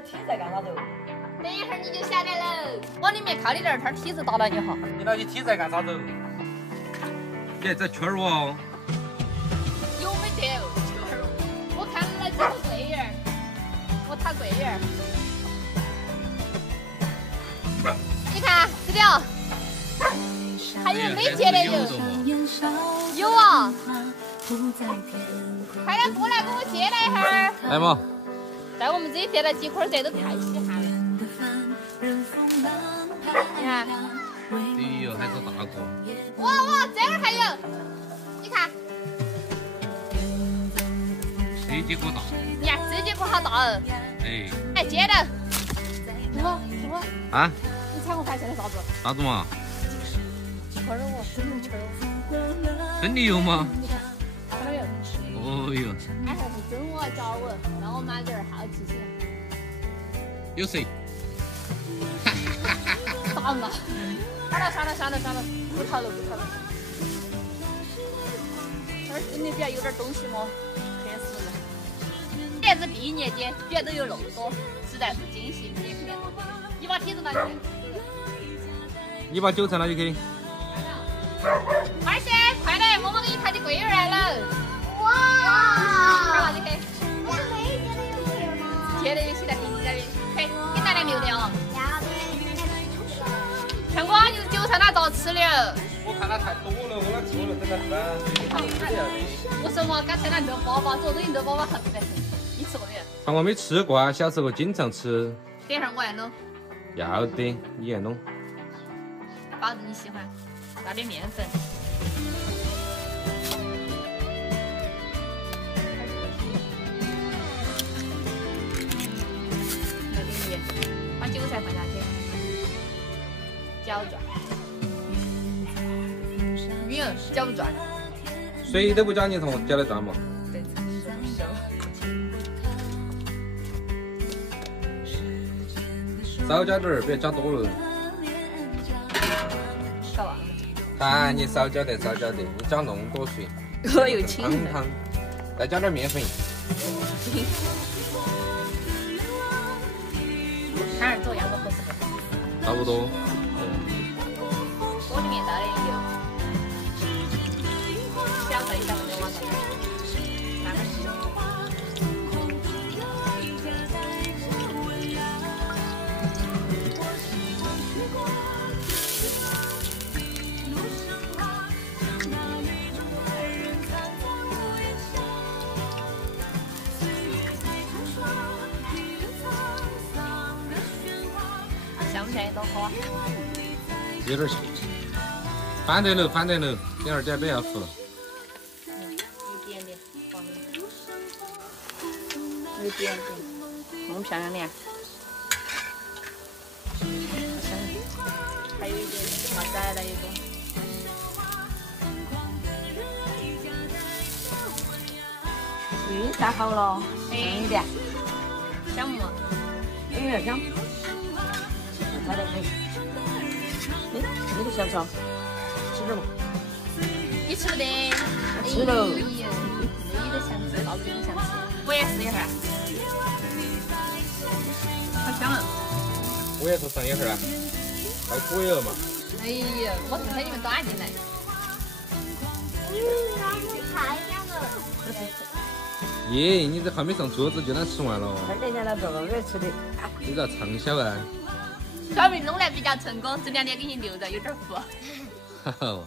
体在干啥子？等一会儿你就下来了，往里面靠一点，它体子打到你哈。你那些体在干啥子？你还在圈哦？有没得圈？我看到了几个柜员，我塔柜员。你看这里哦，还有没接的有？有啊。快点过来给我接来一会儿。来嘛。在我们这里接了几块，这都太稀罕了。你看。哎呦，还是大个。哇，这儿还有，你看。这几个大。你看这几个好大哦。哎。哎，接的。师傅。啊？你猜我发现了啥子？啥子嘛？鸡块肉哦，生牛圈哦。真的有吗？看到没有？哦哟。哎，还是真我找我，让我满点好奇心。有谁？打嘛！算了，不逃了。这儿真的比较有点东西嘛，甜死了。叶子毕业节居然都有那么多，实在是惊喜面面。你把梯子拿去。你把韭菜拿去给。快些，快点，默默给你抬起柜员来了。哇！拿去给。我是没接的有柜员吗？接的有些在给你这里，给你拿点榴莲哦。要的。强哥，你的韭菜哪遭吃了？我看它太多了，我哪做了这个饭？我说嘛，刚才那肉粑粑，做东西肉粑粑好吃得很。你吃过没有？长我没吃过啊，小时候经常吃。等一会儿我来弄。要得，你来弄。包子你喜欢，倒点面粉。来点盐，把韭菜放下去，搅转。晕，搅不转。水都不加，你从搅得转嘛？对，少加点儿，别加多了。搞忘了。看你少加得，你加那么多水。我又清了。汤，再加点面粉。看儿做样子合适不？差不多。锅里面倒点油，小沸小的往上面，慢慢洗。香不香？多喝。有点香。翻得了，等会儿点不要服。一点点，放一点点，弄漂亮点。好香。还有一点麻仔的一种。晒好了，香一点。香不嘛？有点香。差点可以。你都香不香？吃点嘛。你吃不得？吃了。你都想吃，老子不想吃。我也试一下。好香啊！我也是上一会儿啊，太苦了嘛。哎呀，我是在里面端进来。太香了。耶，你这还没上桌子就能吃完了。等下来爸爸给吃的。你咋畅销啊？小明弄来比较成功，这2天给你留着，有点糊。哈哈。